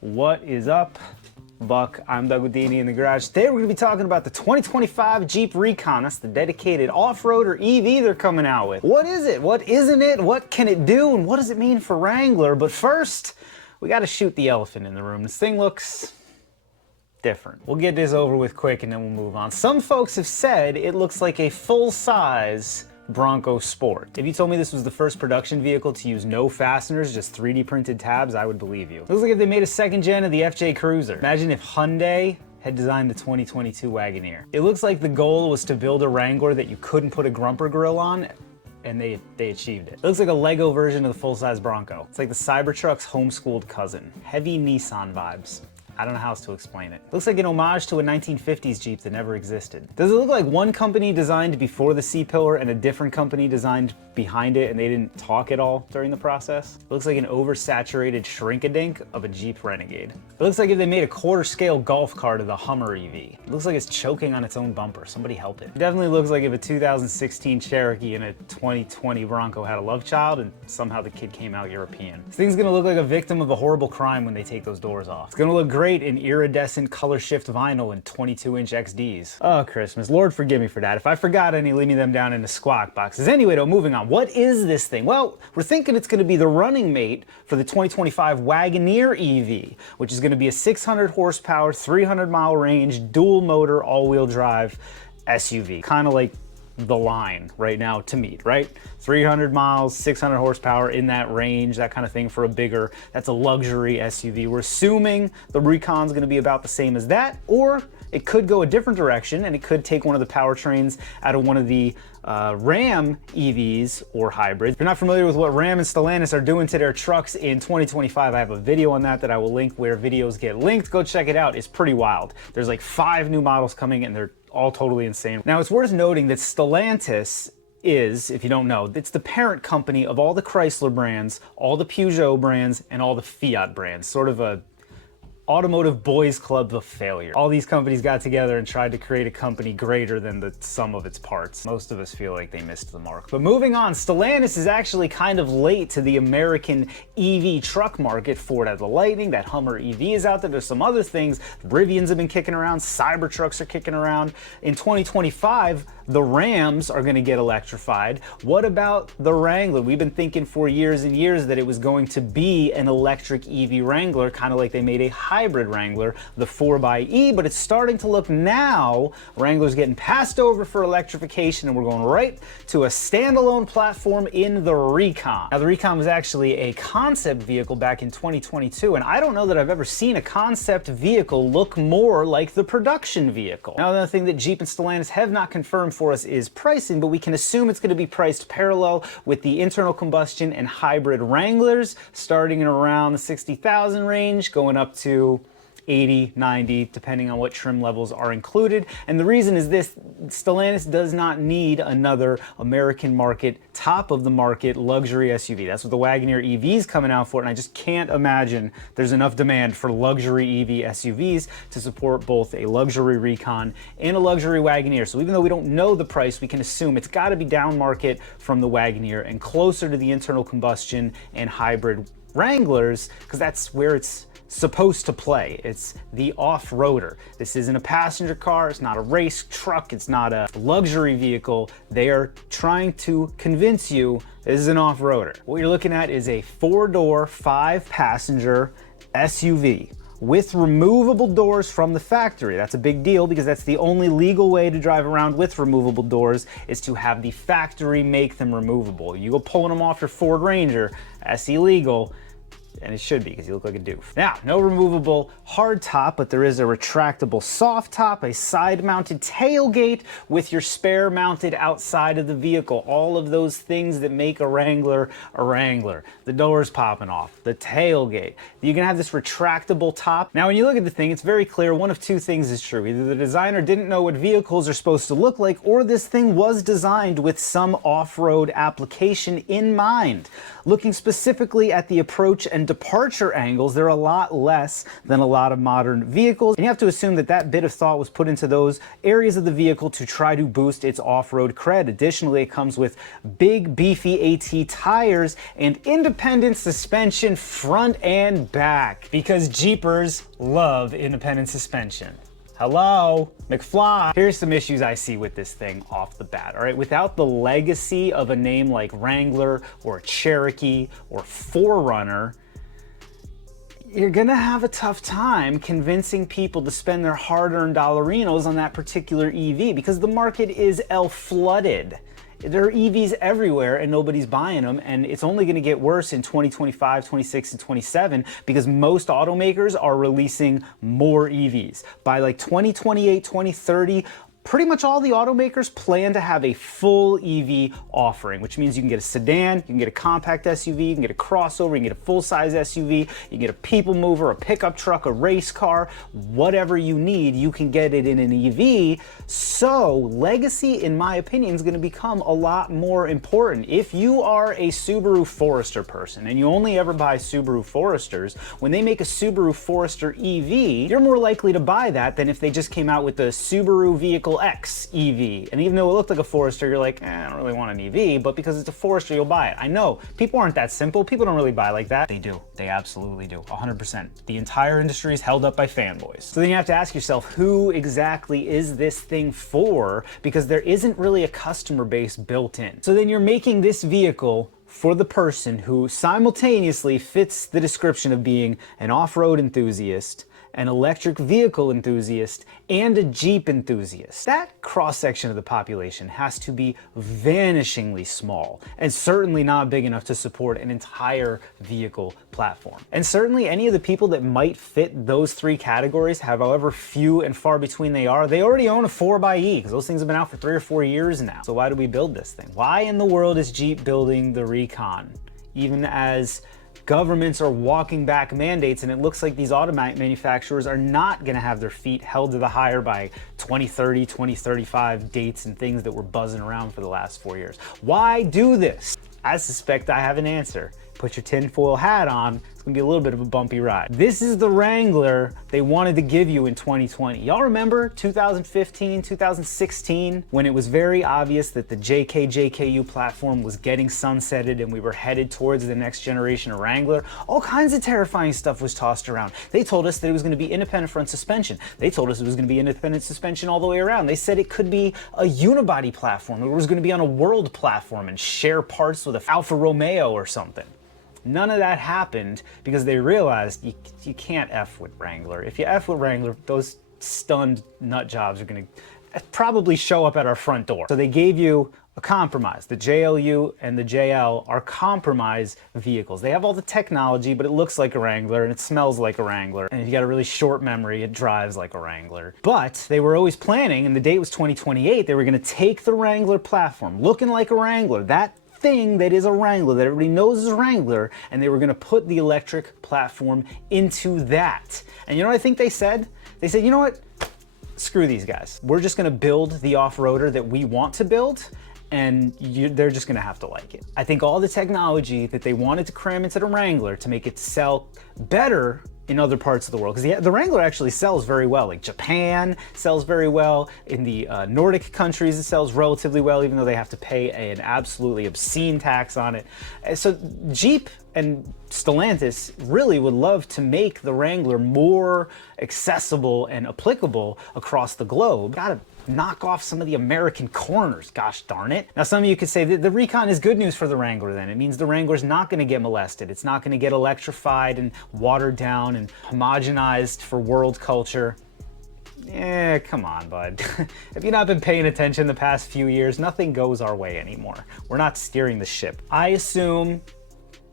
What is up, Buck? I'm Doug with D&E in the Garage. Today we're going to be talking about the 2025 Jeep Recon. That's the dedicated off-roader EV they're coming out with. What is it? What isn't it? What can it do? And what does it mean for Wrangler? But first, we got to shoot the elephant in the room. This thing looks different. We'll get this over with quick and then we'll move on. Some folks have said it looks like a full-size Bronco Sport. If you told me this was the first production vehicle to use no fasteners, just 3D printed tabs, I would believe you. It looks like if they made a second gen of the FJ Cruiser. Imagine if Hyundai had designed the 2022 Wagoneer. It looks like the goal was to build a Wrangler that you couldn't put a grumper grill on, and they achieved it. It looks like a Lego version of the full-size Bronco. It's like the Cybertruck's homeschooled cousin. Heavy Nissan vibes. I don't know how else to explain it. Looks like an homage to a 1950s Jeep that never existed. Does it look like one company designed before the C-pillar and a different company designed behind it and they didn't talk at all during the process? It looks like an oversaturated shrink-a-dink of a Jeep Renegade. It looks like if they made a quarter-scale golf cart of the Hummer EV. It looks like it's choking on its own bumper. Somebody help it. It definitely looks like if a 2016 Cherokee and a 2020 Bronco had a love child and somehow the kid came out European. This thing's gonna look like a victim of a horrible crime when they take those doors off. It's gonna look great in iridescent color shift vinyl and 22-inch XDs. Oh, Christmas. Lord forgive me for that. If I forgot any, leave me them down in the squawk boxes. Anyway, though, moving on. What is this thing? Well, we're thinking it's going to be the running mate for the 2025 Wagoneer EV, which is going to be a 600 horsepower, 300-mile range, dual motor, all-wheel drive SUV. Kind of like the line right now to meet, right? 300 miles, 600 horsepower, in that range, that kind of thing for a bigger, that's a luxury SUV. We're assuming the Recon's gonna be about the same as that, or it could go a different direction and it could take one of the powertrains out of one of the Ram EVs or hybrids. If you're not familiar with what Ram and Stellantis are doing to their trucks in 2025, I have a video on that I will link where videos get linked. Go check it out. It's pretty wild. There's like 5 new models coming and they're all totally insane. Now, it's worth noting that Stellantis is, if you don't know, it's the parent company of all the Chrysler brands, all the Peugeot brands, and all the Fiat brands. Sort of a automotive boys club of failure. All these companies got together and tried to create a company greater than the sum of its parts. Most of us feel like they missed the mark. But moving on, Stellantis is actually kind of late to the American EV truck market. Ford has the Lightning, that Hummer EV is out there. There's some other things. Rivians have been kicking around, Cybertrucks are kicking around. In 2025, the Rams are gonna get electrified. What about the Wrangler? We've been thinking for years and years that it was going to be an electric EV Wrangler, kind of like they made a hybrid Wrangler, the 4xe, but it's starting to look now, Wrangler's getting passed over for electrification and we're going right to a standalone platform in the Recon. Now, the Recon was actually a concept vehicle back in 2022, and I don't know that I've ever seen a concept vehicle look more like the production vehicle. Now, another thing that Jeep and Stellantis have not confirmed for us is pricing, but we can assume it's going to be priced parallel with the internal combustion and hybrid Wranglers, starting in around the 60,000 range, going up to 80, 90, depending on what trim levels are included. And the reason is this: Stellantis does not need another American market, top of the market luxury SUV. That's what the Wagoneer EV is coming out for, and I just can't imagine there's enough demand for luxury EV SUVs to support both a luxury Recon and a luxury Wagoneer. So even though we don't know the price, we can assume it's got to be down market from the Wagoneer and closer to the internal combustion and hybrid Wranglers, because that's where it's supposed to play. It's the off-roader. This isn't a passenger car, it's not a race truck, it's not a luxury vehicle. They are trying to convince you this is an off-roader. What you're looking at is a 4-door, 5-passenger SUV with removable doors from the factory. That's a big deal because that's the only legal way to drive around with removable doors, is to have the factory make them removable. You go pulling them off your Ford Ranger, that's illegal. And it should be, because you look like a doof. Now, no removable hard top, but there is a retractable soft top, a side-mounted tailgate with your spare mounted outside of the vehicle. All of those things that make a Wrangler a Wrangler. The doors popping off, the tailgate. You can have this retractable top. Now, when you look at the thing, it's very clear one of two things is true. Either the designer didn't know what vehicles are supposed to look like, or this thing was designed with some off-road application in mind. Looking specifically at the approach and departure angles, they're a lot less than a lot of modern vehicles. And you have to assume that that bit of thought was put into those areas of the vehicle to try to boost its off-road cred. Additionally, it comes with big, beefy AT tires and independent suspension front and back, because Jeepers love independent suspension. Hello, McFly. Here's some issues I see with this thing off the bat, all right? Without the legacy of a name like Wrangler or Cherokee or 4Runner, you're gonna have a tough time convincing people to spend their hard-earned dollarinos on that particular EV, because the market is flooded. There are EVs everywhere and nobody's buying them, and it's only going to get worse in 2025, 26, and 27 because most automakers are releasing more EVs. By like 2028, 2030, pretty much all the automakers plan to have a full EV offering, which means you can get a sedan, you can get a compact SUV, you can get a crossover, you can get a full-size SUV, you can get a people mover, a pickup truck, a race car, whatever you need, you can get it in an EV. So legacy, in my opinion, is going to become a lot more important. If you are a Subaru Forester person and you only ever buy Subaru Foresters, when they make a Subaru Forester EV, you're more likely to buy that than if they just came out with the Subaru Vehicle X EV. And even though it looked like a Forester, you're like, I don't really want an EV, but because it's a Forester, you'll buy it. I know, people aren't that simple. People don't really buy like that. They do. They absolutely do. 100%. The entire industry is held up by fanboys. So then you have to ask yourself, who exactly is this thing for? Because there isn't really a customer base built in. So then you're making this vehicle for the person who simultaneously fits the description of being an off-road enthusiast, an electric vehicle enthusiast, and a Jeep enthusiast. That cross-section of the population has to be vanishingly small, and certainly not big enough to support an entire vehicle platform. And certainly any of the people that might fit those three categories, however few and far between they already own a 4xe, because those things have been out for 3 or 4 years now. So why do we build this thing? Why in the world is Jeep building the Recon? Even as governments are walking back mandates, and it looks like these auto manufacturers are not going to have their feet held to the hire by 2030, 2035 dates and things that were buzzing around for the last 4 years. Why do this? I suspect I have an answer. Put your tinfoil hat on. It's gonna be a little bit of a bumpy ride. This is the Wrangler they wanted to give you in 2020. Y'all remember 2015, 2016, when it was very obvious that the JKU platform was getting sunsetted and we were headed towards the next generation of Wrangler? All kinds of terrifying stuff was tossed around. They told us that it was gonna be independent front suspension. They told us it was gonna be independent suspension all the way around. They said it could be a unibody platform. It was gonna be on a world platform and share parts with an Alfa Romeo or something. None of that happened because they realized you can't F with Wrangler. If you F with Wrangler, those stunned nut jobs are gonna probably show up at our front door. So they gave you a compromise. The JLU and the JL are compromise vehicles. They have all the technology, but it looks like a Wrangler and it smells like a Wrangler. And if you got a really short memory, it drives like a Wrangler. But they were always planning, and the date was 2028, they were gonna take the Wrangler platform, looking like a Wrangler, that thing that is a Wrangler, that everybody knows is a Wrangler, and they were gonna put the electric platform into that. And you know what I think they said? They said, you know what? Screw these guys. We're just gonna build the off-roader that we want to build, and they're just gonna have to like it. I think all the technology that they wanted to cram into the Wrangler to make it sell better in other parts of the world, because the Wrangler actually sells very well. Like Japan sells very well. In the Nordic countries, it sells relatively well, even though they have to pay an absolutely obscene tax on it. So Jeep and Stellantis really would love to make the Wrangler more accessible and applicable across the globe. Gotta knock off some of the American corners, gosh darn it. Now some of you could say that the Recon is good news for the Wrangler then. It means the Wrangler's not gonna get molested. It's not gonna get electrified and watered down and homogenized for world culture. Come on, bud. Have you not been paying attention the past few years? Nothing goes our way anymore. We're not steering the ship. I assume,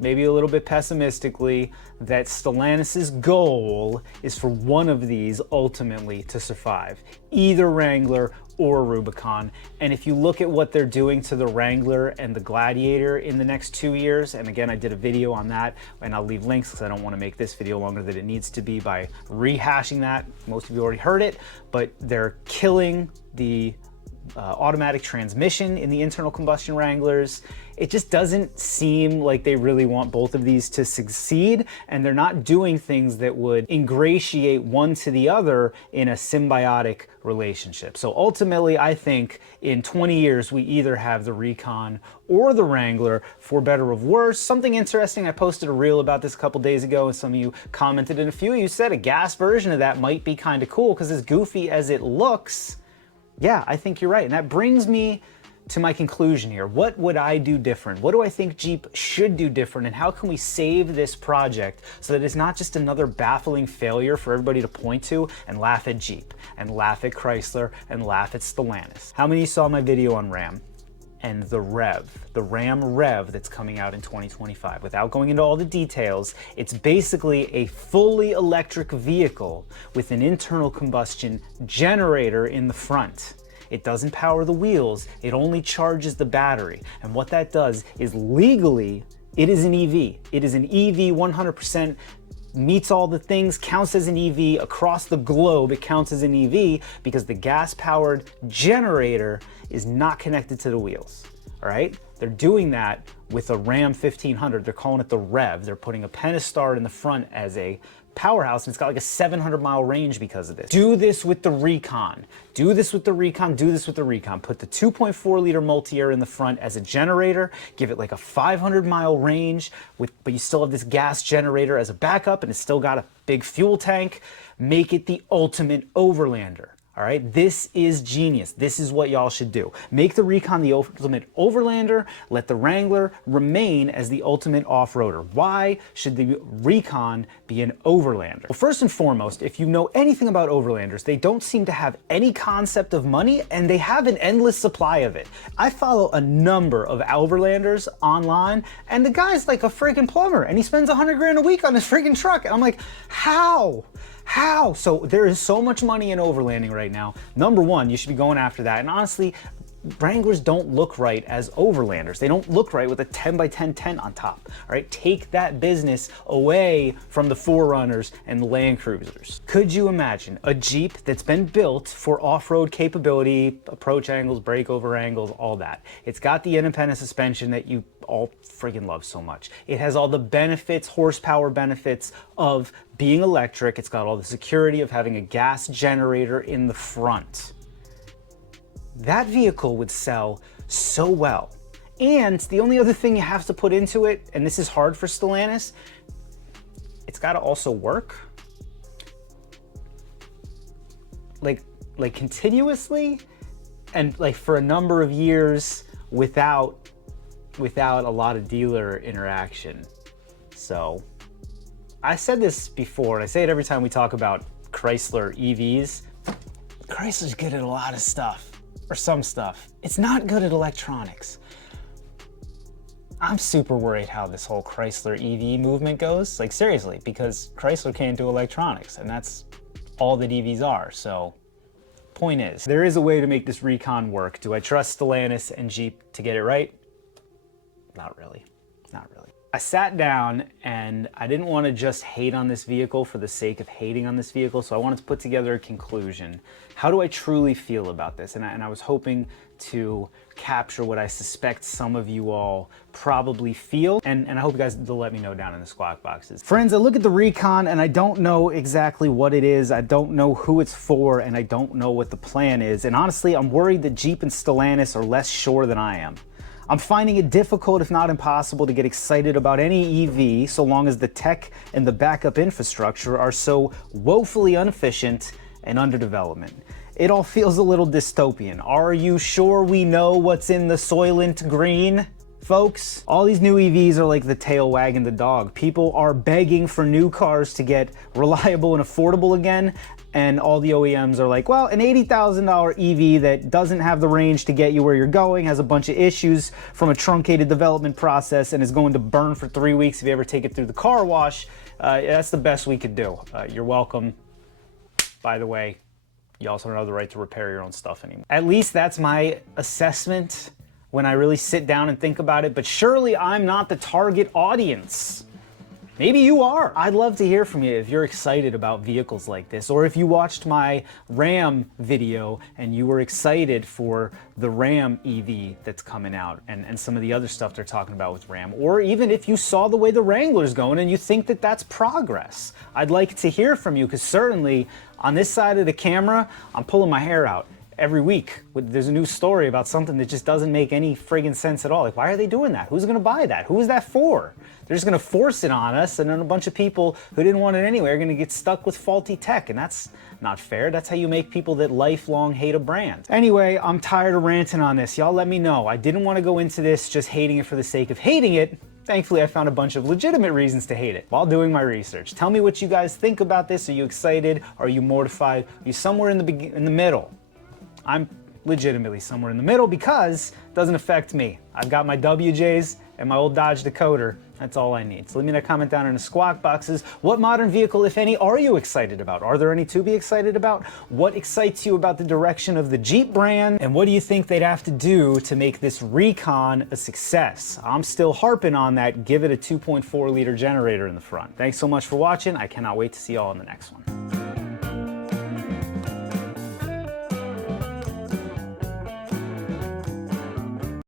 maybe a little bit pessimistically, that Stellantis' goal is for one of these ultimately to survive, either Wrangler or Rubicon. And if you look at what they're doing to the Wrangler and the Gladiator in the next 2 years, and again, I did a video on that, and I'll leave links because I don't want to make this video longer than it needs to be by rehashing that. Most of you already heard it, but they're killing the automatic transmission in the internal combustion Wranglers. It just doesn't seem like they really want both of these to succeed, and they're not doing things that would ingratiate one to the other in a symbiotic relationship. So ultimately, I think in 20 years, we either have the Recon or the Wrangler, for better or worse. Something interesting, I posted a reel about this a couple days ago, and some of you commented, and a few of you said a gas version of that might be kind of cool, because as goofy as it looks, yeah, I think you're right. And that brings me to my conclusion here. What would I do different? What do I think Jeep should do different? And how can we save this project so that it's not just another baffling failure for everybody to point to and laugh at Jeep and laugh at Chrysler and laugh at Stellantis? How many saw my video on Ram and the Ram Rev that's coming out in 2025? Without going into all the details, it's basically a fully electric vehicle with an internal combustion generator in the front. It doesn't power the wheels, it only charges the battery. And what that does is, legally, it is an EV. It is an EV 100%, meets all the things, counts as an EV across the globe. It counts as an EV because the gas-powered generator is not connected to the wheels, all right? They're doing that with a Ram 1500. They're calling it the Rev. They're putting a Pentastar in the front as a powerhouse, and it's got like a 700-mile range because of this. Do this with the Recon. Do this with the Recon. Do this with the Recon. Put the 2.4-liter multi-air in the front as a generator. Give it like a 500-mile range, but you still have this gas generator as a backup, and it's still got a big fuel tank. Make it the ultimate overlander. All right, this is genius. This is what y'all should do. Make the Recon the ultimate overlander. Let the Wrangler remain as the ultimate off-roader. Why should the Recon be an overlander? Well, first and foremost, if you know anything about overlanders, they don't seem to have any concept of money, and they have an endless supply of it. I follow a number of overlanders online, and the guy's like a freaking plumber, and he spends 100 grand a week on his freaking truck. And I'm like, how? How? So there is so much money in overlanding right now. Number one, you should be going after that. And honestly, Wranglers don't look right as overlanders. They don't look right with a 10x10 tent on top. All right, take that business away from the 4Runners and the Land Cruisers. Could you imagine a Jeep that's been built for off-road capability, approach angles, breakover angles, all that? It's got the independent suspension that you all friggin' love so much. It has all the benefits, horsepower benefits of being electric. It's got all the security of having a gas generator in the front. That vehicle would sell so well. And the only other thing you have to put into it, and this is hard for Stellantis, it's got to also work like continuously and like for a number of years without a lot of dealer interaction. So I said this before, and I say it every time we talk about Chrysler EVs. Chrysler's good at a lot of stuff, or some stuff. It's not good at electronics. I'm super worried how this whole Chrysler EV movement goes. Like seriously, because Chrysler can't do electronics, and that's all that EVs are. So point is, there is a way to make this Recon work. Do I trust Stellantis and Jeep to get it right? Not really, not really. I sat down and I didn't want to just hate on this vehicle for the sake of hating on this vehicle, so I wanted to put together a conclusion. How do I truly feel about this? And I was hoping to capture what I suspect some of you all probably feel, and I hope you guys will let me know down in the squawk boxes. Friends, I look at the Recon and I don't know exactly what it is, I don't know who it's for, and I don't know what the plan is, and honestly, I'm worried that Jeep and Stellantis are less sure than I am. I'm finding it difficult, if not impossible, to get excited about any EV so long as the tech and the backup infrastructure are so woefully inefficient and under development. It all feels a little dystopian. Are you sure we know what's in the Soylent Green, folks? All these new EVs are like the tail wagging the dog. People are begging for new cars to get reliable and affordable again, and all the OEMs are like, well, an $80,000 EV that doesn't have the range to get you where you're going, has a bunch of issues from a truncated development process, and is going to burn for 3 weeks if you ever take it through the car wash. That's the best we could do. You're welcome. By the way, you also don't have the right to repair your own stuff anymore. At least that's my assessment when I really sit down and think about it, but surely I'm not the target audience. Maybe you are. I'd love to hear from you if you're excited about vehicles like this, or if you watched my Ram video and you were excited for the Ram EV that's coming out and some of the other stuff they're talking about with Ram, or even if you saw the way the Wrangler's going and you think that that's progress. I'd like to hear from you, because certainly on this side of the camera, I'm pulling my hair out. Every week there's a new story about something that just doesn't make any friggin' sense at all. Like, why are they doing that? Who's gonna buy that? Who is that for? They're just gonna force it on us, and then a bunch of people who didn't want it anyway are gonna get stuck with faulty tech, and that's not fair. That's how you make people that lifelong hate a brand. Anyway, I'm tired of ranting on this. Y'all let me know. I didn't want to go into this just hating it for the sake of hating it. Thankfully, I found a bunch of legitimate reasons to hate it while doing my research. Tell me what you guys think about this. Are you excited? Are you mortified? Are you somewhere in the middle? I'm legitimately somewhere in the middle, because it doesn't affect me. I've got my WJs and my old Dodge Dakota. That's all I need. So leave me that comment down in the squawk boxes. What modern vehicle, if any, are you excited about? Are there any to be excited about? What excites you about the direction of the Jeep brand? And what do you think they'd have to do to make this Recon a success? I'm still harping on that. Give it a 2.4 liter generator in the front. Thanks so much for watching. I cannot wait to see y'all in the next one.